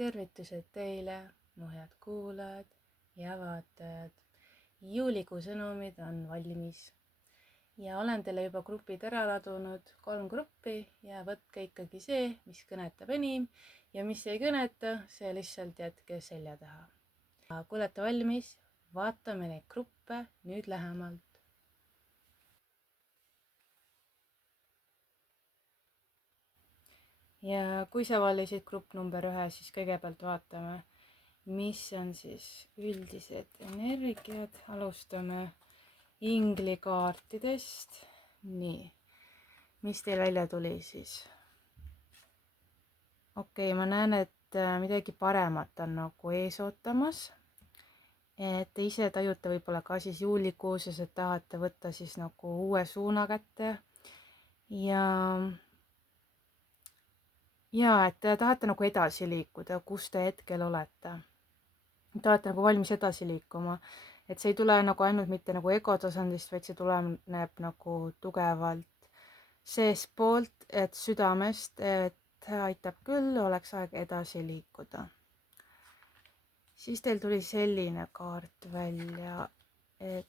Tervitused teile, mu head kuulajad ja vaatajad. Juulikuu sõnumid on valmis ja olen teile juba grupid ära ladunud, 3 gruppi ja võtke ikkagi see, mis kõnetab enim ja mis ei kõneta, see lihtsalt jätke selja taha. Kui olete valmis, vaatame neid gruppe nüüd lähemalt. Ja kui sa valisid grupp number 1, siis kõigepealt vaatame, mis on siis üldised energiad. Alustame inglikaartidest. Nii, mis teil välja tuli siis? Okei, ma näen, et midagi paremat on nagu ees ootamas. Et te ise tajute võib-olla ka siis juulikuuses, et tahate võtta siis nagu uue suuna kätte. Ja et te tahate nagu edasi liikuda, kus te hetkel olete. Tahate nagu valmis edasi liikuma. Et see ei tule nagu ainult mitte nagu ego tasandist, vaid see tuleneb nagu tugevalt seespoolt, et südamest, et aitab küll, oleks aeg edasi liikuda. Siis teil tuli selline kaart välja, et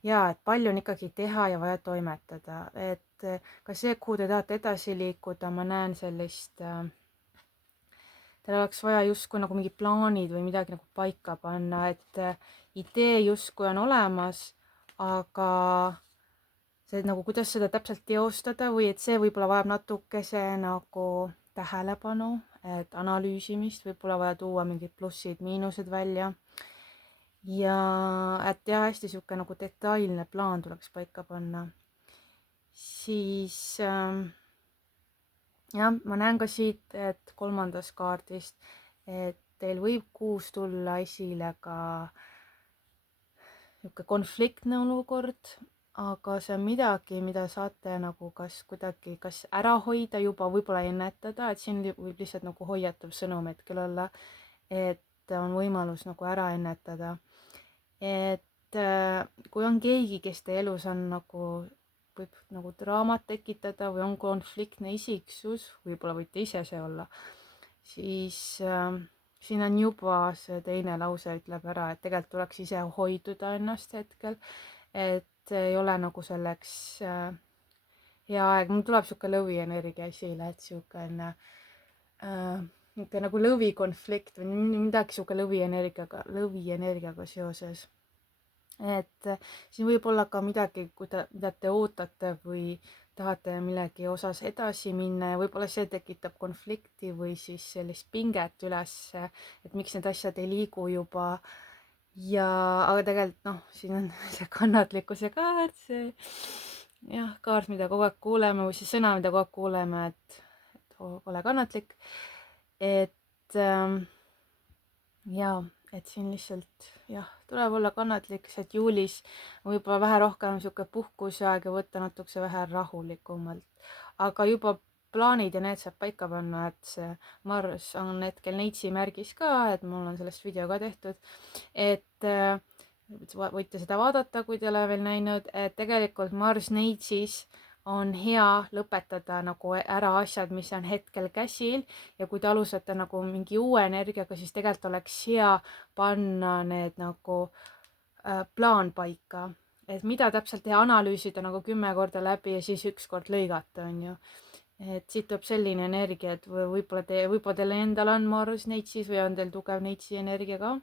et palju on ikkagi teha ja vaja toimetada, et ka see, kuhu te tahate edasi liikuda, ma näen sellist, teil oleks vaja justkui nagu mingi plaanid või midagi nagu paika panna, et idee justkui on olemas, aga see nagu, kuidas seda täpselt teostada või et see võib-olla vajab natukese nagu tähelepanu, et analüüsimist, võib-olla vaja tuua mingid plussid, miinused välja. Ja et jah, hästi sihuke nagu detailne plaan tuleks paika panna. Siis jah, ma näen ka siit, et 3. kaardist, et teil võib kuus tulla esile ka niisugune konfliktne olukord, aga see on midagi, mida saate nagu kas kuidagi ära hoida juba, võib-olla ennetada, et siin võib lihtsalt nagu hoiatav sõnum hetkel olla, et on võimalus nagu ära ennetada. Et kui on keegi, kes teie elus on nagu, võib nagu draamat tekitada või on konfliktne isiksus, võib-olla võite ise see olla, siis siin on juba see teine lause ütleb ära, et tegelikult tuleks ise hoiduda ennast hetkel, et ei ole nagu selleks hea aeg. Mul tuleb sihuke lõvienergia esile, et siukene nagu lõvikonflikt või midagi sihuke lõvienergiaga seoses. Et siin võib olla ka midagi, mida te ootate või tahate millegi osas edasi minna ja võib-olla see tekitab konflikti või siis sellist pinget üles, et miks need asjad ei liigu juba. Aga tegelikult siin on see kannatlikkuse kaart, see kaart, mida kogu aeg kuuleme või siis sõna, mida kogu aeg kuuleme, et ole kannatlik. Et et siin lihtsalt tuleb olla kannatlik, et juulis võib-olla vähe rohkem sihuke puhkuseaeg ja võtta natukese vähe rahulikumalt. Aga juba plaanid ja need saab paika panna, et see Mars on hetkel Neitsi märgis ka, et mul on sellest video ka tehtud. Et võite seda vaadata, kui te ei ole veel näinud, et tegelikult Mars Neitsis on hea lõpetada nagu ära asjad, mis on hetkel käsil ja kui te alustate nagu mingi uue energiaga, siis tegelikult oleks hea panna need nagu plaan paika, et mida täpselt teha, analüüsida nagu 10 korda läbi ja siis 1 kord lõigata, on ju. Et siit tuleb selline energia, et võib-olla teil endal on Mars Neitsis või on teil tugev Neitsi energia ka.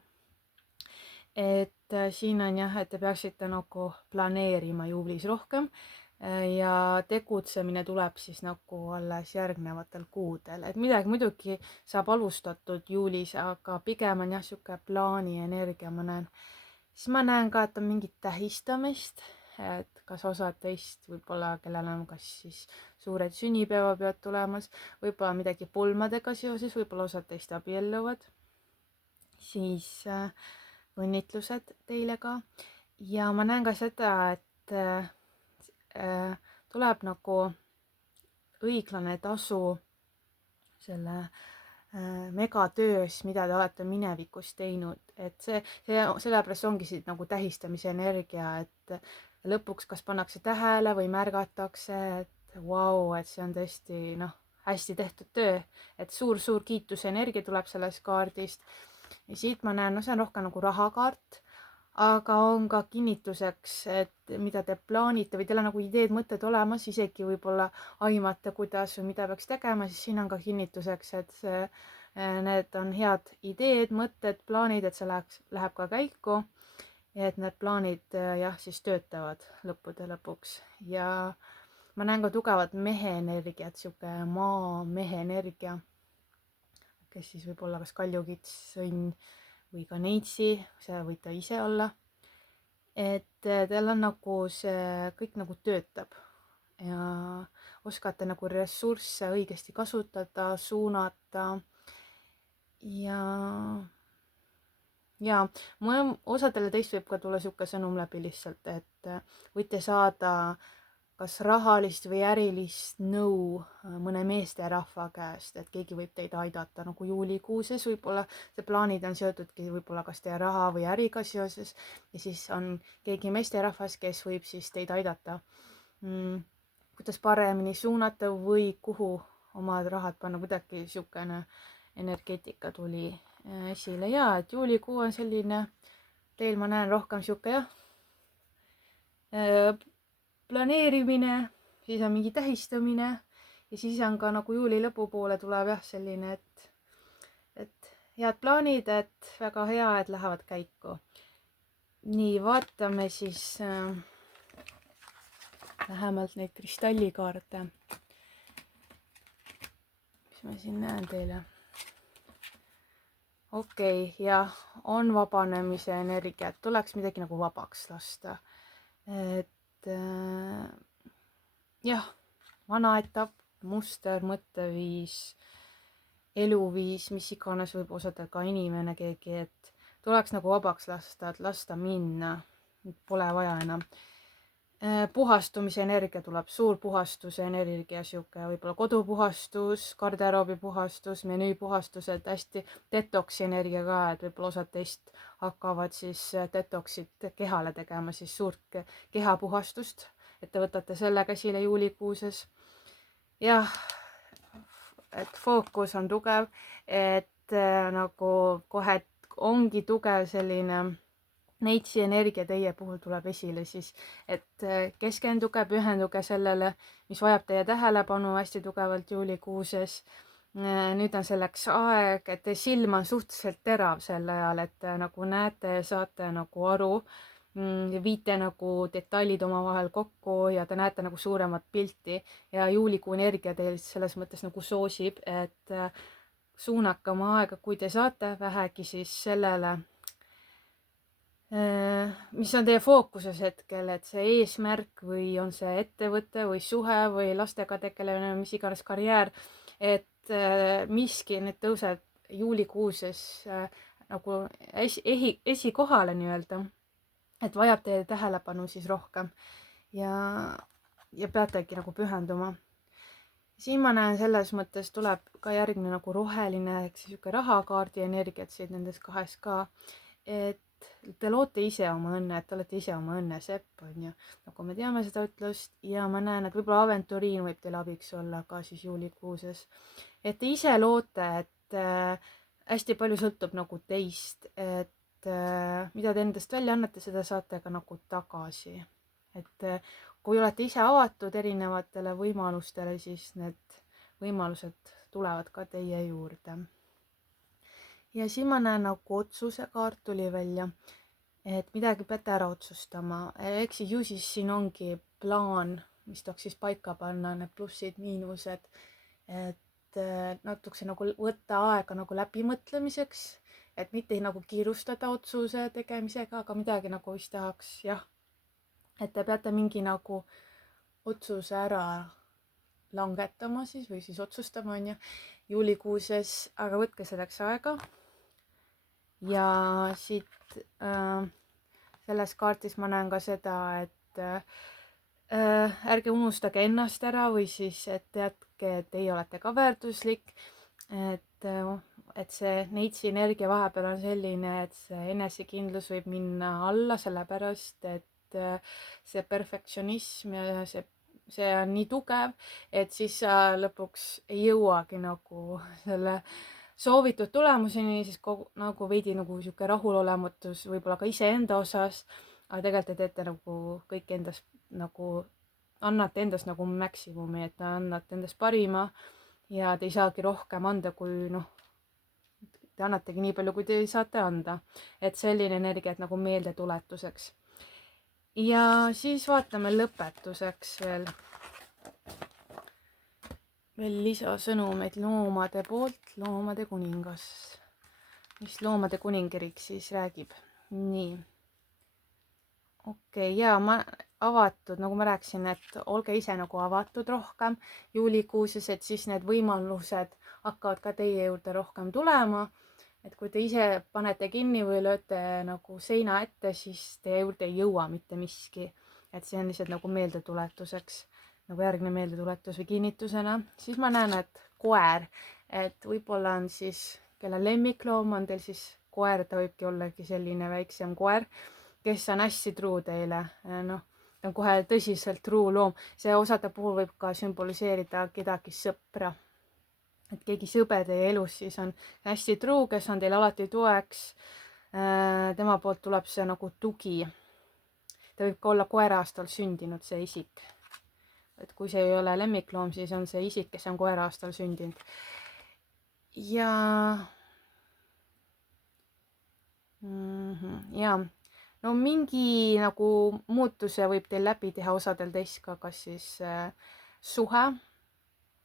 Et siin on jah, et te peaksite nagu planeerima juulis rohkem ja tegutsemine tuleb siis nagu alles järgnevatel kuudel, et midagi muidugi saab alustatud juulis, aga pigem on jah sihuke plaani energia, ma näen. Siis ma näen ka, et on mingit tähistamist, et kas osad teist võib-olla, kellel on kas siis suured sünnipäevapeod tulemas, võib-olla midagi pulmadega seoses, võib-olla osad teist abielluvad, siis õnnitlused teile ka. Ja ma näen ka seda, et tuleb nagu õiglane tasu selle megatöös, mida te olete minevikus teinud, et see sellepärast ongi siit nagu tähistamise energia, et lõpuks kas pannakse tähele või märgatakse, et vau, et see on tõesti hästi tehtud töö, et suur kiituse energia tuleb sellest kaardist. Ja siit ma näen, no see on rohkem nagu rahakaart, aga on ka kinnituseks, et mida te plaanite või teil on nagu ideed, mõtted olemas, isegi võib-olla aimate, kuidas või mida peaks tegema, siis siin on ka kinnituseks, et need on head ideed, mõtted, plaanid, et see läheb ka käiku. Ja et need plaanid jah, siis töötavad lõppude lõpuks. Ja ma näen ka tugevat mehe energiat, sihuke maamehe energia, kes siis võib olla kas kaljukits, sõnn või ka neitsi, see võite ise olla. Et teil on nagu see kõik nagu töötab ja oskate nagu ressursse õigesti kasutada, suunata. Ja osadele teist võib ka tulla sihuke sõnum läbi lihtsalt, et võite saada kas rahalist või ärilist nõu mõne meesterahva käest, et keegi võib teid aidata nagu juulikuuses, võib-olla see plaanid on seotudki võib-olla kas teie raha või äriga seoses ja siis on keegi meesterahvas, kes võib siis teid aidata, kuidas paremini suunata või kuhu omad rahad panna, kuidagi siukene energeetika tuli esile ja et juulikuu on selline, teil ma näen rohkem siuke jah, planeerimine, siis on mingi tähistamine ja siis on ka nagu juuli lõpupoole tuleb jah selline, et head plaanid, et väga hea, et lähevad käiku. Nii, vaatame siis lähemalt neid kristallikaarte. Mis ma siin näen teile? Okei, jah, on vabanemise energiat, tuleks midagi nagu vabaks lasta. Et jah, vana etapp, muster, mõtteviis, eluviis, mis iganes võib osata ka inimene keegi, et tuleks nagu vabaks lasta, et lasta minna, pole vaja enam. Puhastumise energia tuleb, suur puhastuse energia, sihuke võib-olla kodupuhastus, garderoobi puhastus, menüü puhastused, hästi detoksi energia ka, et võib-olla osad teist hakkavad siis detoksit kehale tegema, siis suurt kehapuhastust, et te võtate selle käsile juulikuuses. jah, et fookus on tugev, et nagu kohe ongi tugev selline neitsi energia teie puhul tuleb esile siis, et keskenduge, pühenduge sellele, mis vajab teie tähelepanu hästi tugevalt juulikuuses. Nüüd on selleks aeg, et teie silm on suhteliselt terav sel ajal, et nagu näete ja saate nagu aru, viite nagu detailid omavahel kokku ja te näete nagu suuremat pilti ja juulikuu energia teil selles mõttes nagu soosib, et suunake oma aega, kui te saate vähegi siis sellele, mis on teie fookuses hetkel, et see eesmärk või on see ettevõte või suhe või lastega tegelemine, mis iganes karjäär, et miski nüüd tõuseb juulikuuses nagu esikohale nii-öelda, et vajab teie tähelepanu siis rohkem ja peategi nagu pühenduma. Siin ma näen selles mõttes tuleb ka järgmine nagu roheline ehk siis sihuke rahakaardi energiat siin nendes kahes ka, et te loote ise oma õnne, et te olete ise oma õnne sepp, on ju, nagu me teame seda ütlust ja ma näen, et võib-olla aventuriin võib teil abiks olla ka siis juulikuuses, et te ise loote, et hästi palju sõltub nagu teist, et mida te endast välja annate, seda saate ka nagu tagasi, et kui olete ise avatud erinevatele võimalustele, siis need võimalused tulevad ka teie juurde. Ja siin ma näen nagu otsuse kaart tuli välja, et midagi peate ära otsustama, ehk siis siin ongi plaan, mis tuleks siis paika panna, need plussid, miinused, et natukese nagu võtta aega nagu läbimõtlemiseks, et mitte nagu kiirustada otsuse tegemisega, aga midagi nagu vist tahaks, jah, et te peate mingi nagu otsuse ära langetama siis või siis otsustama, on ju, juulikuuses, aga võtke selleks aega. Ja siit selles kaartis ma näen ka seda, et ärge unustage ennast ära või siis, et teadke, et teie olete ka väärtuslik, et see neitsi energia vahepeal on selline, et see enesekindlus võib minna alla, sellepärast et see perfektsionism ja see see on nii tugev, et siis sa lõpuks ei jõuagi nagu selle soovitud tulemuseni, siis nagu veidi nagu sihuke rahulolematus võib-olla ka iseenda osas, aga tegelikult te teete nagu kõik endast nagu, annate endast nagu maksimumi, et annate endast parima ja te ei saagi rohkem anda, kui te annategi nii palju, kui te saate anda. Et selline energia, et nagu meeldetuletuseks. Ja siis vaatame lõpetuseks veel lisasõnumeid loomade poolt, loomade kuningas. Mis loomade kuningriik siis räägib? Nii. Okei, ja ma avatud, nagu ma rääkisin, et olge ise nagu avatud rohkem juulikuuses, et siis need võimalused hakkavad ka teie juurde rohkem tulema. Et kui te ise panete kinni või lööte nagu seina ette, siis teie juurde ei jõua mitte miski. Et see on lihtsalt nagu meeldetuletuseks, nagu järgne meeldetuletus või kinnitusena. Siis ma näen, et koer, et võib-olla on siis, kelle lemmikloom on teil siis koer, ta võibki ollagi selline väiksem koer, kes on hästi truu teile, ta on kohe tõsiselt truu loom. See osade puhul võib ka sümboliseerida kedagi sõpra. Et keegi sõbe teie elus siis on hästi truu, kes on teil alati toeks. Tema poolt tuleb see nagu tugi. Ta võib ka olla koera aastal sündinud, see isik. Et kui see ei ole lemmikloom, siis on see isik, kes on koera aastal sündinud. Ja no mingi nagu muutuse võib teil läbi teha osadel teist ka, kas siis suhe,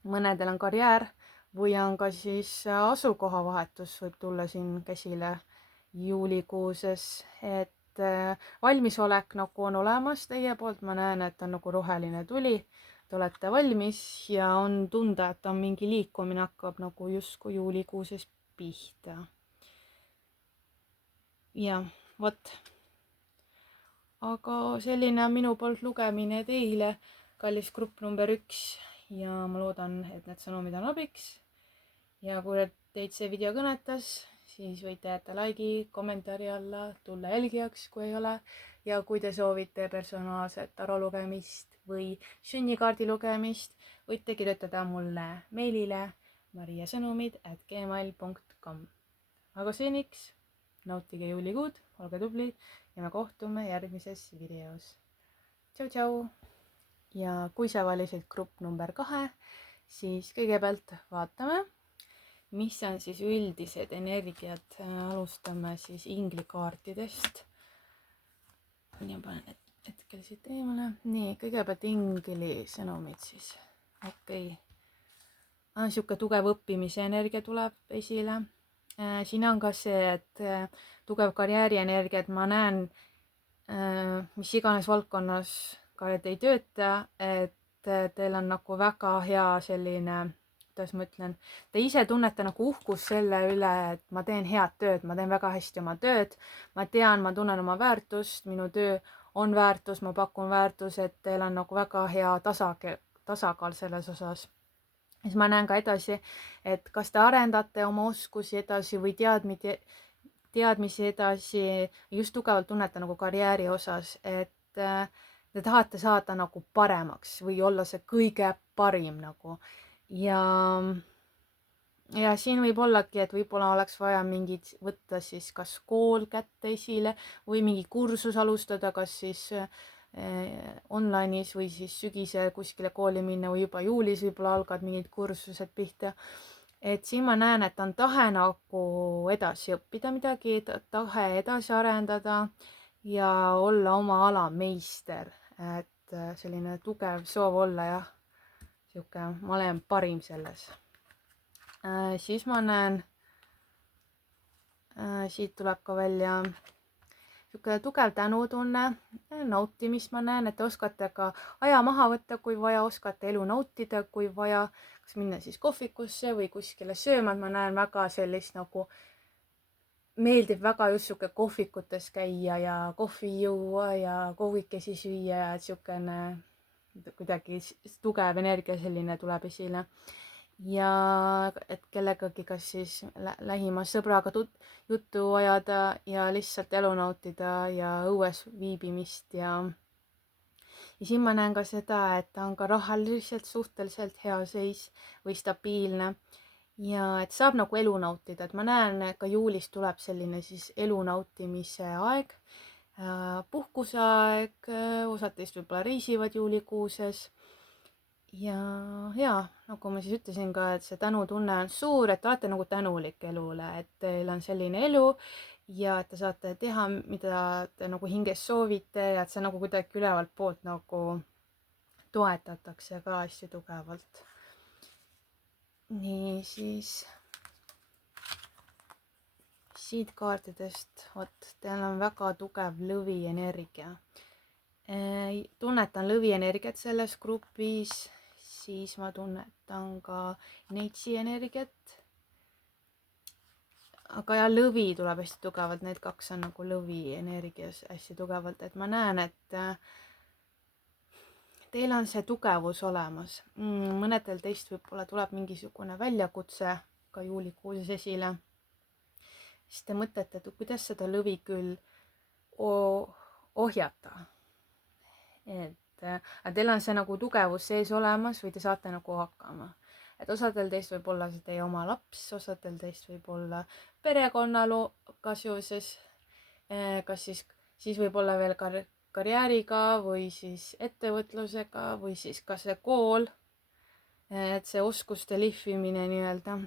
mõnedel on karjäär või on ka siis asukohavahetus võib tulla siin käsile juulikuuses, et valmisolek nagu on olemas teie poolt, ma näen, et on nagu roheline tuli, te olete valmis ja on tunda, et on mingi liikumine hakkab nagu justkui juulikuuses pihta. Ja vot. Aga selline on minu poolt lugemine teile, kallis grupp number 1 ja ma loodan, et need sõnumid on abiks. Ja kui teid see video kõnetas, siis võite jätta laigi, kommentaari alla, tulla jälgijaks, kui ei ole. Ja kui te soovite personaalset taro lugemist või sünnikaardi lugemist, võite kirjutada mulle meilile mariasõnumid@gmail.com. Aga seniks nautige juulikuud, olge tublid ja me kohtume järgmises videos. Tšau, tšau! Ja kui sa valisid grupp number 2, siis kõigepealt vaatame, mis on siis üldised energiad. Alustame siis inglikaartidest. Ja panen hetkel siit eemale. Nii, kõigepealt ingli sõnumid siis. Okei. Siuke tugev õppimise energia tuleb esile. Siin on ka see, et tugev karjäärienergia, et ma näen, mis iganes valdkonnas ka te ei tööta, et teil on nagu väga hea selline, kuidas ma ütlen, te ise tunnete nagu uhkust selle üle, et ma teen head tööd, ma teen väga hästi oma tööd, ma tean, ma tunnen oma väärtust, minu töö on väärtus, ma pakun väärtus, et teil on nagu väga hea tasakaal selles osas. Siis ma näen ka edasi, et kas te arendate oma oskusi edasi või teadmisi edasi, just tugevalt tunnete nagu karjääri osas, et te tahate saada nagu paremaks või olla see kõige parim nagu. Ja siin võib ollagi, et võib-olla oleks vaja mingid võtta siis kas kool kätte esile või mingi kursus alustada, kas siis online'is või siis sügisel kuskile kooli minna või juba juulis võib-olla algavad mingid kursused pihta. Et siin ma näen, et on tahe nagu edasi õppida midagi, tahe edasi arendada ja olla oma ala meister. Et selline tugev soov olla, jah, sihuke, ma olen parim selles. Siis ma näen, siit tuleb ka välja sihuke tugev tänutunne, nautimist ma näen, et te oskate ka aja maha võtta, kui vaja, oskate elu nautida, kui vaja, kas minna siis kohvikusse või kuskile sööma, ma näen väga sellist nagu, meeldib väga just sihuke kohvikutes käia ja kohvi juua ja kohvikesi süüa ja siukene kuidagi tugev energia selline tuleb esile. Ja et kellegagi kas siis lähima sõbraga juttu ajada ja lihtsalt elu nautida ja õues viibimist ja ja siin ma näen ka seda, et ta on ka rahaliselt suhteliselt hea seis või stabiilne ja et saab nagu elu nautida, et ma näen, et ka juulis tuleb selline siis elu nautimise aeg, puhkuseaeg, osad teist võib-olla reisivad juulikuuses ja nagu ma siis ütlesin ka, et see tänutunne on suur, et te olete nagu tänulik elule, et teil on selline elu ja et te saate teha, mida te nagu hinges soovite ja et see nagu kuidagi ülevalt poolt nagu toetatakse ka hästi tugevalt. nii, siis siit kaartidest, vot teil on väga tugev lõvienergia. Tunnetan lõvienergiat selles grupis, siis ma tunnetan ka neitsi energiat. aga ja lõvi tuleb hästi tugevalt, need kaks on nagu lõvi energias hästi tugevalt, et ma näen, et teil on see tugevus olemas. Mõnedel teist võib-olla tuleb mingisugune väljakutse ka juulikuus esile. siis te mõtlete, et kuidas seda lõvi küll ohjata. et teil on see nagu tugevus sees olemas või te saate nagu hakkama. et osadel teist võib olla see teie oma laps, osadel teist võib olla perekonnaloga seoses, kas siis võib olla veel karjääriga või siis ettevõtlusega või siis ka see kool, et see oskuste lihvimine nii-öelda,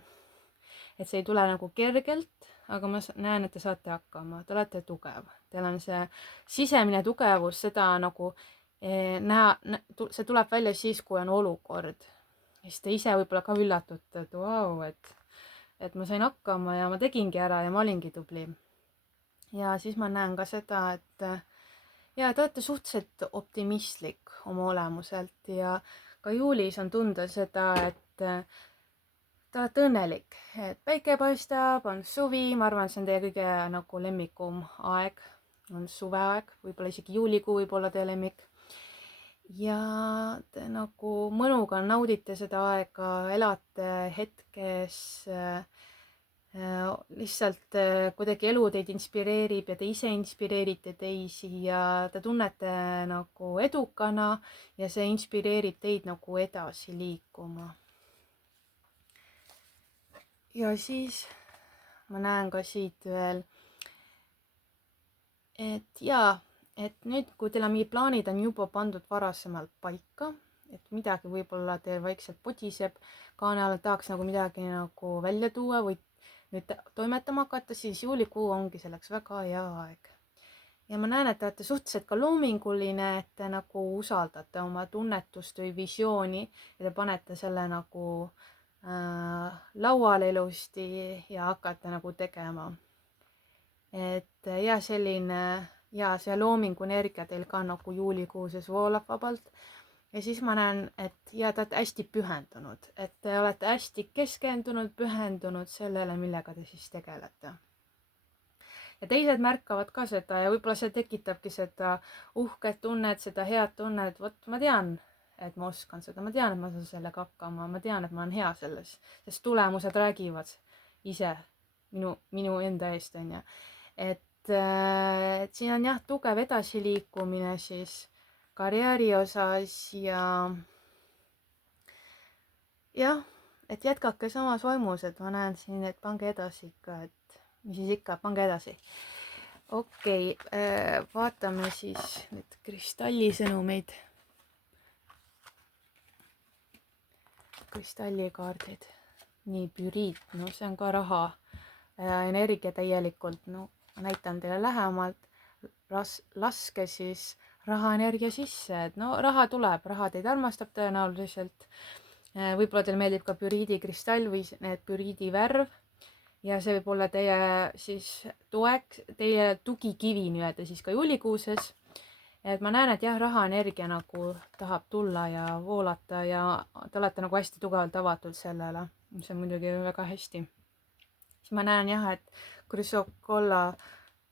et see ei tule nagu kergelt, aga ma näen, et te saate hakkama, te olete tugev, teil on see sisemine tugevus, seda nagu näha, see tuleb välja siis, kui on olukord. siis te ise võib-olla ka üllatute, et vau, et ma sain hakkama ja ma tegingi ära ja ma olingi tubli. ja siis ma näen ka seda, et ja te olete suhteliselt optimistlik oma olemuselt ja ka juulis on tunda seda, et te olete õnnelik, et päike paistab, on suvi, ma arvan, see on teie kõige nagu lemmikum aeg, on suveaeg, võib-olla isegi juulikuu võib olla teie lemmik. ja te nagu mõnuga naudite seda aega, elate hetkes, lihtsalt kuidagi elu teid inspireerib ja te ise inspireerite teisi ja te tunnete nagu edukana ja see inspireerib teid nagu edasi liikuma. ja siis ma näen ka siit veel, et nüüd, kui teil on mingid plaanid on juba pandud varasemalt paika, et midagi võib-olla teil vaikselt podiseb kaane all, tahaks nagu midagi nagu välja tuua või nüüd toimetama hakata, siis juulikuu ongi selleks väga hea aeg. ja ma näen, et te olete suhteliselt ka loominguline, et te nagu usaldate oma tunnetust või visiooni ja te panete selle nagu lauale ilusti ja hakkate nagu tegema. et ja selline ja see loomingu energia teil ka nagu juulikuuses voolab vabalt. ja siis ma näen, et ja te olete hästi pühendunud, et te olete hästi keskendunud, pühendunud sellele, millega te siis tegelete. ja teised märkavad ka seda ja võib-olla see tekitabki seda uhket tunnet, seda head tunnet, vot ma tean, et ma oskan seda, ma tean, et ma saan sellega hakkama, ma tean, et ma olen hea selles, sest tulemused räägivad ise minu enda eest, onju. et siin on jah, tugev edasiliikumine siis karjääri osas ja jah, et jätkake samas vaimus, et ma näen siin, et pange edasi ikka, et mis siis ikka, pange edasi. okei, vaatame siis nüüd kristallisõnumeid. kristallikaardid. nii, püriit, no see on ka raha energia täielikult, no ma näitan teile lähemalt, laske siis rahaenergia sisse, et no raha tuleb, raha teid armastab tõenäoliselt. võib-olla teil meeldib ka püriidikristall või need püriidi värv ja see võib olla teie siis toeks, teie tugikivi nii-öelda siis ka juulikuuses. et ma näen, et jah, rahaenergia nagu tahab tulla ja voolata ja te olete nagu hästi tugevalt avatud sellele, mis on muidugi väga hästi. siis ma näen jah, et Chrysocolla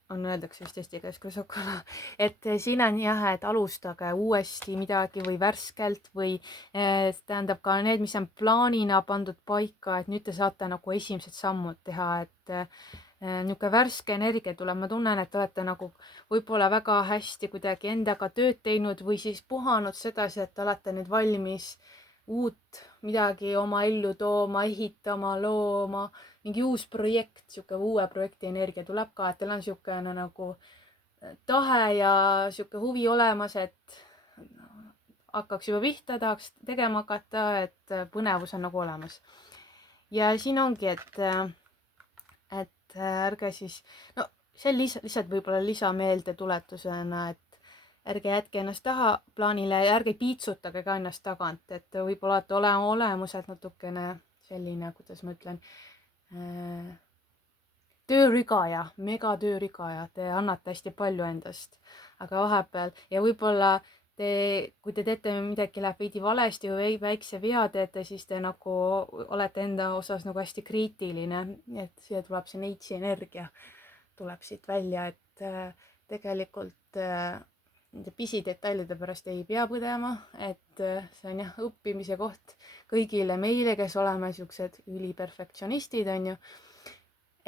on, öeldakse vist eesti keeles Chrysocolla, et siin on jah, et alustage uuesti midagi või värskelt või tähendab ka need, mis on plaanina pandud paika, et nüüd te saate nagu esimesed sammud teha, et niisugune värske energia tuleb, ma tunnen, et te olete nagu võib-olla väga hästi kuidagi endaga tööd teinud või siis puhanud sedasi, et te olete nüüd valmis uut midagi oma ellu tooma, ehitama, looma, mingi uus projekt, niisugune uue projekti energia tuleb ka, et teil on niisugune nagu tahe ja niisugune huvi olemas, et hakkaks juba pihta, tahaks tegema hakata, et põnevus on nagu olemas. ja siin ongi, et ärge siis, no see lihtsalt võib-olla lisameeldetuletusena, et ärge jätke ennast taha plaanile ja ärge piitsutage ka ennast tagant, et võib-olla olete olemuselt natukene selline, kuidas ma ütlen, töörigaja, megatöörigaja, te annate hästi palju endast, aga vahepeal ja võib-olla kui te teete midagi, läheb veidi valesti või väikse vea teete, siis te nagu olete enda osas nagu hästi kriitiline, et siia tuleb see neitsi energia, tuleb siit välja, et tegelikult nende pisidetailide pärast ei pea põdema, et see on jah õppimise koht kõigile meile, kes oleme siuksed üliperfektsionistid, on ju,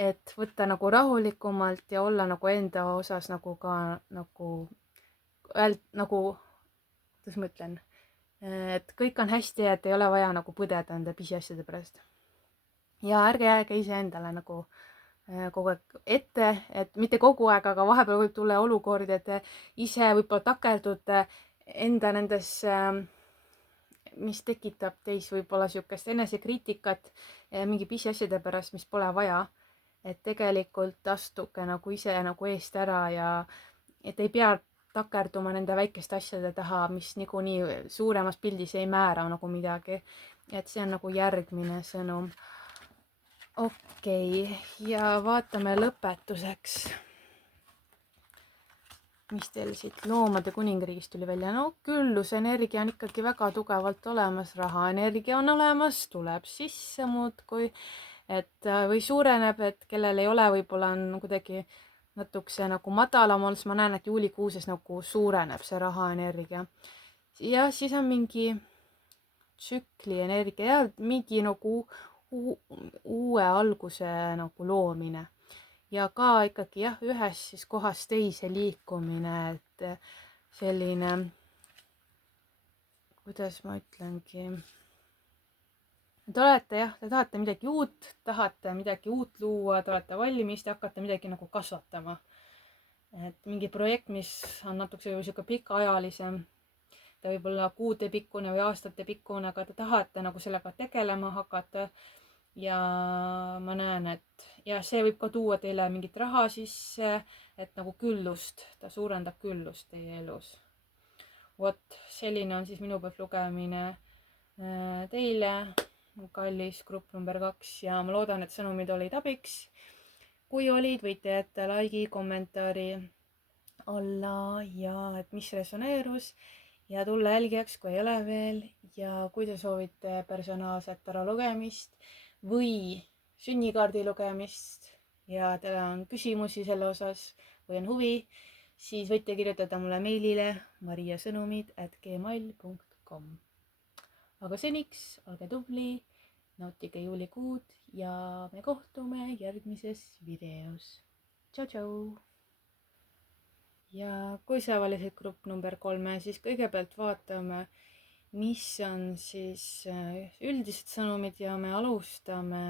et võtta nagu rahulikumalt ja olla nagu enda osas nagu ka nagu kuidas ma ütlen, et kõik on hästi ja et ei ole vaja nagu põdeda nende pisiasjade pärast. ja ärge jääge iseendale nagu kogu aeg ette, et mitte kogu aeg, aga vahepeal võib tulla olukord, et te ise võib-olla takerdute enda nendes, mis tekitab teis võib-olla niisugust enesekriitikat mingi pisiasjade pärast, mis pole vaja. Et tegelikult astuge nagu ise nagu eest ära ja et ei pea takerduma nende väikeste asjade taha, mis niikuinii suuremas pildis ei määra nagu midagi. Et see on nagu järgmine sõnum. Okei, ja vaatame lõpetuseks, mis teil siit Loomade kuningriigist tuli välja. No küllusenergia on ikkagi väga tugevalt olemas, rahaenergia on olemas, tuleb sisse muudkui, et või suureneb, et kellel ei ole, võib-olla on kuidagi natukese nagu madalam olnud, siis ma näen, et juulikuuses nagu suureneb see rahaenergia. ja siis on mingi tsükli energia ja mingi nagu uue alguse nagu loomine. ja ka ikkagi jah, ühest siis kohast teise liikumine, et selline, kuidas ma ütlengi, te olete jah, te tahate midagi uut luua, te olete valmis, te hakkate midagi nagu kasvatama. Et mingi projekt, mis on natuke niisugune pikaajalisem, ta võib olla kuude pikkune või aastate pikkune, aga te tahate nagu sellega tegelema hakata. ja ma näen, et ja see võib ka tuua teile mingit raha sisse, et nagu küllust, ta suurendab küllust teie elus. Vot selline on siis minu poolt lugemine teile, kallis grupp number 2, ja ma loodan, et sõnumid olid abiks. Kui olid, võite jätta like'i, kommentaari alla ja et mis resoneerus ja tulla jälgijaks, kui ei ole veel. ja kui te soovite personaalset tarot lugemist või sünnikaardi lugemist ja teil on küsimusi selle osas või on huvi, siis võite kirjutada mulle meilile mariasõnumid@gmail.com. aga seniks olge tubli, nautige juulikuud ja me kohtume järgmises videos. Tšau, tšau! Ja kui sa valisid grupp number 3, siis kõigepealt vaatame, mis on siis üldised sõnumid ja me alustame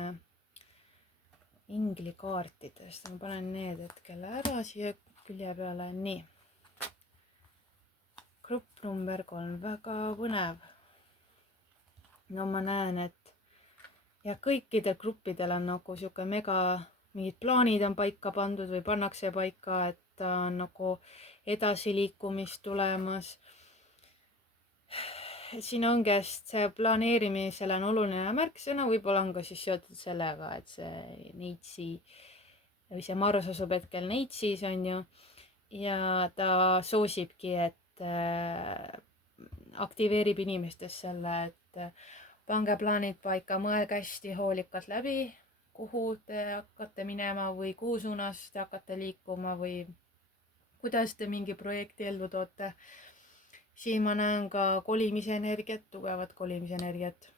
inglikaartidest. Ma panen need hetkel ära siia külje peale. Nii. Grupp number 3, väga põnev. No ma näen, et ja kõikidel gruppidel on nagu siuke mingid plaanid on paika pandud või pannakse paika, et ta on nagu edasiliikumist tulemas. Siin ongi, et see planeerimisele on oluline märksõna, võib-olla on ka siis seotud sellega, et see neitsi või see Mars asub hetkel neitsis, on ju, ja ta soosibki, et aktiveerib inimestes selle, et pange plaanid paika, mõelge hästi hoolikalt läbi, kuhu te hakkate minema või kuhu suunas te hakkate liikuma või kuidas te mingi projekti ellu toote. Siin ma näen ka kolimise energiat, tugevat kolimise energiat.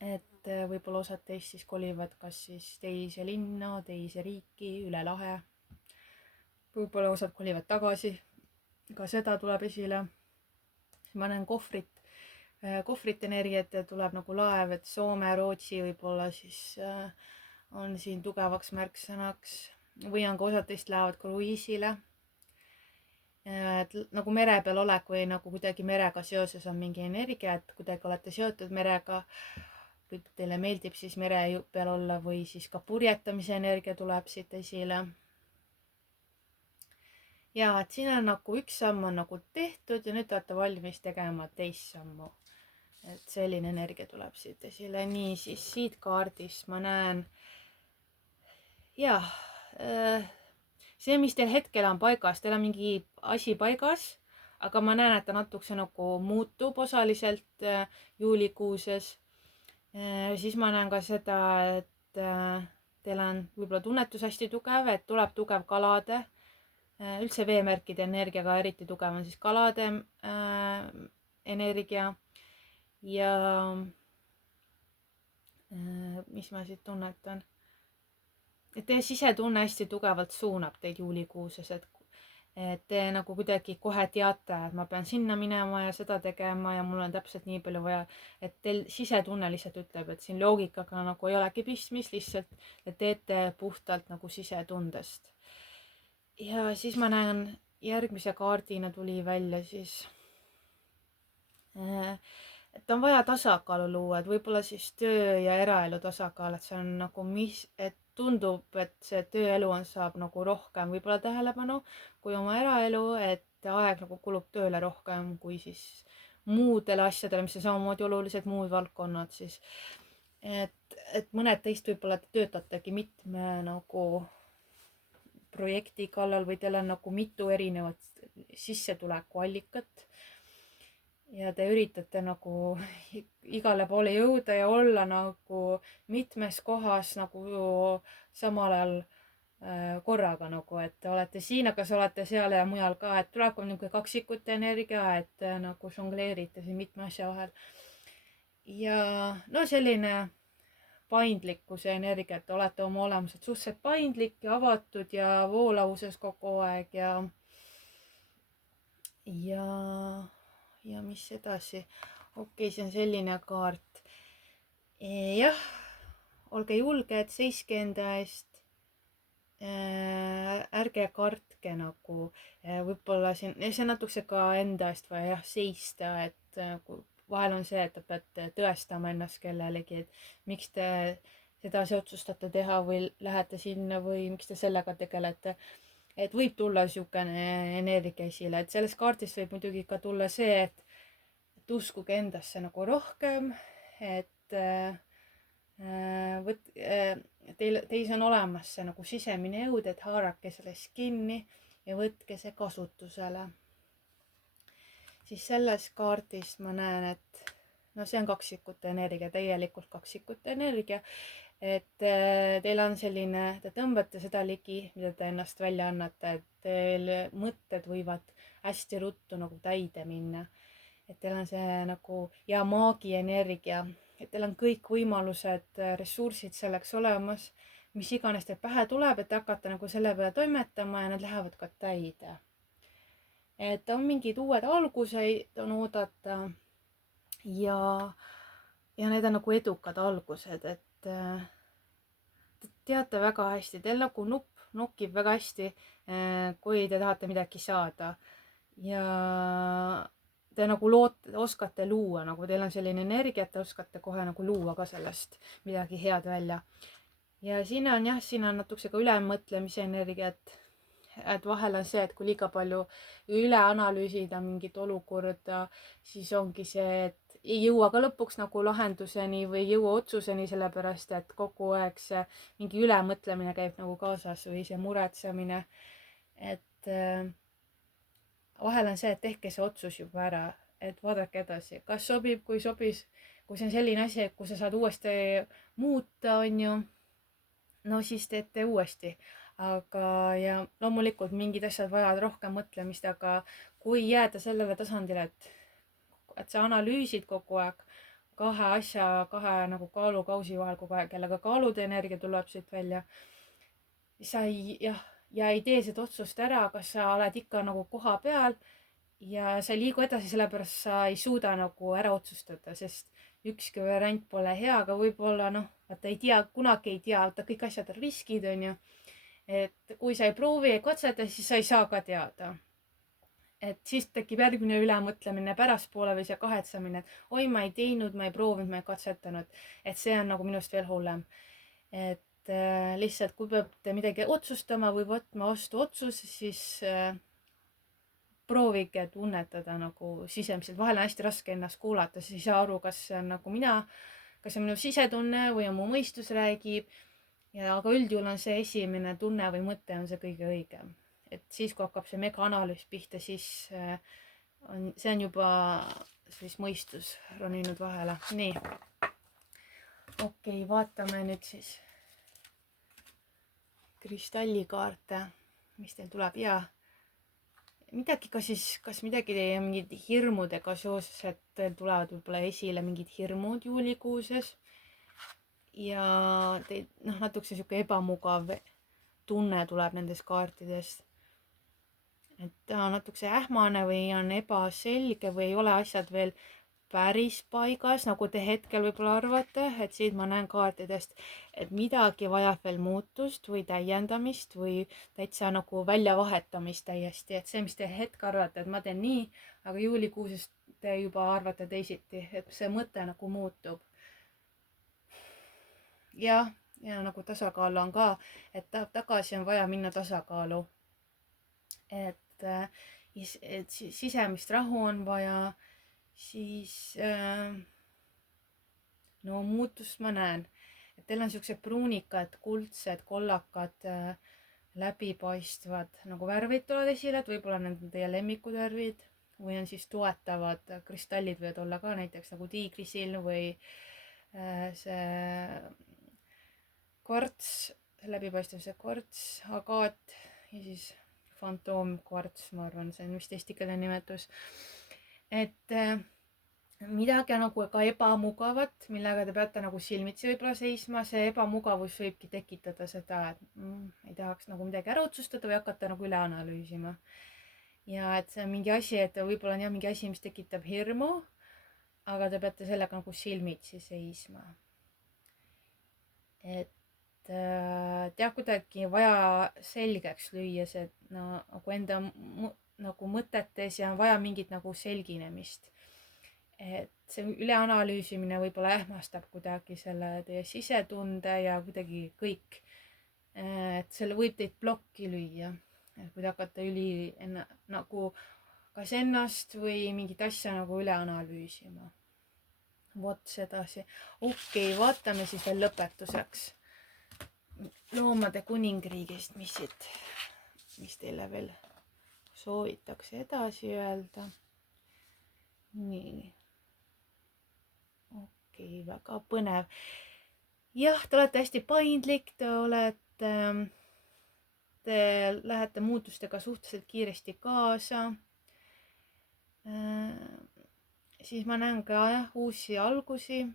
Et et võib-olla osad teist siis kolivad kas siis teise linna, teise riiki, üle lahe. Võib-olla osad kolivad tagasi, ka seda tuleb esile. Ma näen kohvrite energiat ja tuleb nagu laev, et Soome, Rootsi võib-olla siis on siin tugevaks märksõnaks või on ka osad teist lähevad kruiisile. Et nagu mere peal olek või nagu kuidagi merega seoses on mingi energia, et kuidagi olete seotud merega või teile meeldib siis mere peal olla või siis ka purjetamise energia tuleb siit esile. Ja et siin on nagu üks samm on nagu tehtud ja nüüd olete valmis tegema teist sammu. Et selline energia tuleb siit esile. Nii siis siit kaardist ma näen see, mis teil hetkel on paigas, teil on mingi asi paigas, aga ma näen, et ta natukese nagu muutub osaliselt juulikuuses. Siis ma näen ka seda, et teil on võib-olla tunnetus hästi tugev, et tuleb tugev kalade, üldse veemärkide energiaga eriti tugev on siis kalade energia. Ja mis ma siit tunnetan? Et teie sisetunne hästi tugevalt suunab teid juulikuuses, et te nagu kuidagi kohe teate, et ma pean sinna minema ja seda tegema ja mul on täpselt nii palju vaja, et teil sisetunne lihtsalt ütleb, et siin loogikaga nagu ei olegi pistmist, lihtsalt te teete puhtalt nagu sisetundest. Ja siis ma näen järgmise kaardina tuli välja siis, et on vaja tasakaalu luua, et võib-olla siis töö ja eraelu tasakaal, et see on nagu et tundub, et see tööelu saab nagu rohkem võib-olla tähelepanu kui oma eraelu, et aeg nagu kulub tööle rohkem kui siis muudele asjadele, mis on samamoodi olulised, muud valdkonnad siis. Et mõned teist võib-olla töötategi mitme nagu projekti kallal või teil on nagu mitu erinevat sissetulekuallikat. Ja te üritate nagu igale poole jõuda ja olla nagu mitmes kohas nagu samal ajal korraga nagu, et te olete siin, aga sa olete seal ja mujal ka, et tuleb ka niisugune kaksikute energia, et nagu žongleerite siin mitme asja vahel. Ja no selline paindlikkuse energia, et olete oma olemuselt suhteliselt paindlik ja avatud ja voolavuses kogu aeg ja mis edasi? Okei, see on selline kaart. Jah, olge julged, seiske enda eest. Ärge kartke nagu, võib-olla siin, see on natukese ka enda eest vaja seista, et vahel on see, et te peate tõestama ennast kellelegi, et miks te sedasi otsustate teha või lähete sinna või miks te sellega tegelete. Et võib tulla niisugune energia esile, et selles kaardis võib muidugi ka tulla see, et uskuge endasse nagu rohkem, et teis on olemas see nagu sisemine jõud, et haarake sellest kinni ja võtke see kasutusele. Siis selles kaardis ma näen, et no see on kaksikute energia, täielikult kaksikute energia. Et teil on selline, te tõmbate seda ligi, mida te ennast välja annate, et teil mõtted võivad hästi ruttu nagu täide minna. Et teil on see nagu ja maagienergia, et teil on kõik võimalused, ressursid selleks olemas, mis iganes teil pähe tuleb, et hakata nagu selle peale toimetama ja need lähevad ka täide. Et on mingid uued alguseid on oodata ja need on nagu edukad algused, et te teate väga hästi, teil nagu nokib väga hästi, kui te tahate midagi saada ja te nagu oskate luua, nagu teil on selline energia, et te oskate kohe nagu luua ka sellest midagi head välja. Ja siin on natukese ka ülemõtlemise energia, et vahel on see, et kui liiga palju üle analüüsida mingit olukorda, siis ongi see, et ei jõua ka lõpuks nagu lahenduseni või ei jõua otsuseni, sellepärast et kogu aeg see mingi ülemõtlemine käib nagu kaasas või see muretsemine. Et vahel on see, et tehke see otsus juba ära, et vaadake edasi, kas sobib, kui sobis, kui see on selline asi, et kui sa saad uuesti muuta, on ju, no siis teete uuesti. Aga ja loomulikult mingid asjad vajavad rohkem mõtlemist, aga kui jääda sellele tasandile, et sa analüüsid kogu aeg, kahe asja, kahe nagu kaalukausi vahel kogu aeg, jälle ka kaalude energia tuleb siit välja. sa ei tee seda otsust ära, kas sa oled ikka nagu koha peal ja sa ei liigu edasi, sellepärast sa ei suuda nagu ära otsustada, sest ükski variant pole hea, aga võib-olla vaata ei tea, kunagi ei tea, vaata kõik asjad on riskid, onju. et kui sa ei proovi, ei katseta, siis sa ei saa ka teada. et siis tekib järgmine ülemõtlemine pärastpoole või see kahetsemine, et oi, ma ei teinud, ma ei proovinud, ma ei katsetanud. et see on nagu minust veel hullem. et lihtsalt, kui peate midagi otsustama või võtma vastu otsuse, siis proovige tunnetada nagu sisemiselt. vahel on hästi raske ennast kuulata, siis ei saa aru, kas see on nagu mina, kas see on minu sisetunne või on mu mõistus räägib. aga üldjuhul on see esimene tunne või mõte on see kõige õigem. et siis, kui hakkab see megaanalüüs pihta, siis see on juba siis mõistus roninud vahele. nii. okei, vaatame nüüd siis kristallikaarte, mis teil tuleb ja midagi ka siis, kas midagi teie mingid hirmudega seoses, et tulevad võib-olla esile mingid hirmud juulikuuses ja teid natuke sihuke ebamugav tunne tuleb nendest kaartidest. et ta on natuke ähmane või on ebaselge või ei ole asjad veel päris paigas, nagu te hetkel võib-olla arvate, et siit ma näen kaartidest, et midagi vajab veel muutust või täiendamist või täitsa nagu väljavahetamist täiesti, et see, mis te hetk arvate, et ma teen nii, aga juulikuuses te juba arvate teisiti, et see mõte nagu muutub. ja nagu tasakaalu on ka, et tagasi on vaja minna tasakaalu. et sisemist rahu on vaja, siis no muutust ma näen, et teil on siuksed pruunikad, kuldsed, kollakad, läbipaistvad nagu värvid tulevad esile, et võib-olla need on teie lemmikud värvid või on siis toetavad kristallid võivad olla ka, näiteks nagu tiigrisilm või see kvarts, läbipaistev see kvarts, agaat ja siis fantoomkvarts, ma arvan, see on vist eestikeelne nimetus. et midagi nagu ka ebamugavat, millega te peate nagu silmitsi võib-olla seisma, see ebamugavus võibki tekitada seda, et ei tahaks nagu midagi ära otsustada või hakata nagu üle analüüsima. ja et see on mingi asi, et võib-olla on jah mingi asi, mis tekitab hirmu, aga te peate sellega nagu silmitsi seisma. et jah, kuidagi vaja selgeks lüüa see nagu enda nagu mõtetes ja on vaja mingit nagu selginemist. et see üleanalüüsimine võib-olla ähmastab kuidagi selle teie sisetunde ja kuidagi kõik. et selle võib teid plokki lüüa, et kui te hakkate nagu kas ennast või mingit asja nagu üle analüüsima. vot sedasi. okei, vaatame siis veel lõpetuseks loomade kuningriigist, mis teile veel soovitakse edasi öelda. nii. okei, väga põnev. jah, te olete hästi paindlik, te lähete muutustega suhteliselt kiiresti kaasa. siis ma näen ka jah, uusi algusi.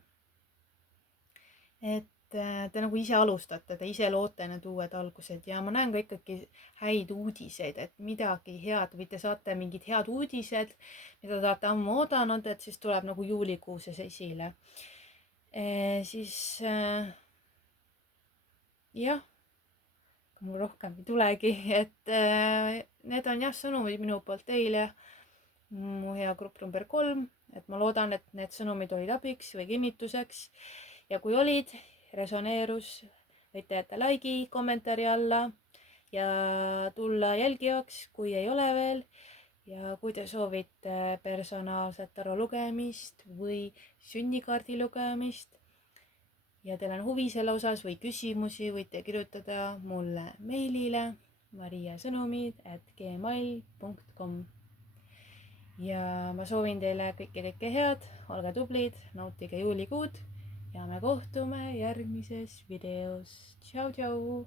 et te nagu ise alustate, te ise loote need uued algused ja ma näen ka ikkagi häid uudiseid, et midagi head või te saate mingid head uudised, mida te olete ammu oodanud, et siis tuleb nagu juulikuuses esile. siis jah, mul rohkem ei tulegi, et need on jah sõnumid minu poolt teile, mu hea grupp number 3, et ma loodan, et need sõnumid olid abiks või kinnituseks ja kui olid, resoneerus, võite jätta like'i kommentaari alla ja tulla jälgijaks, kui ei ole veel. ja kui te soovite personaalset tarot lugemist või sünnikaardi lugemist ja teil on huvi selle osas või küsimusi, võite kirjutada mulle meilile mariasõnumid@gmail.com. ja ma soovin teile kõike head, olge tublid, nautige juulikuud ja me kohtume järgmises videos. Tšau, tšau!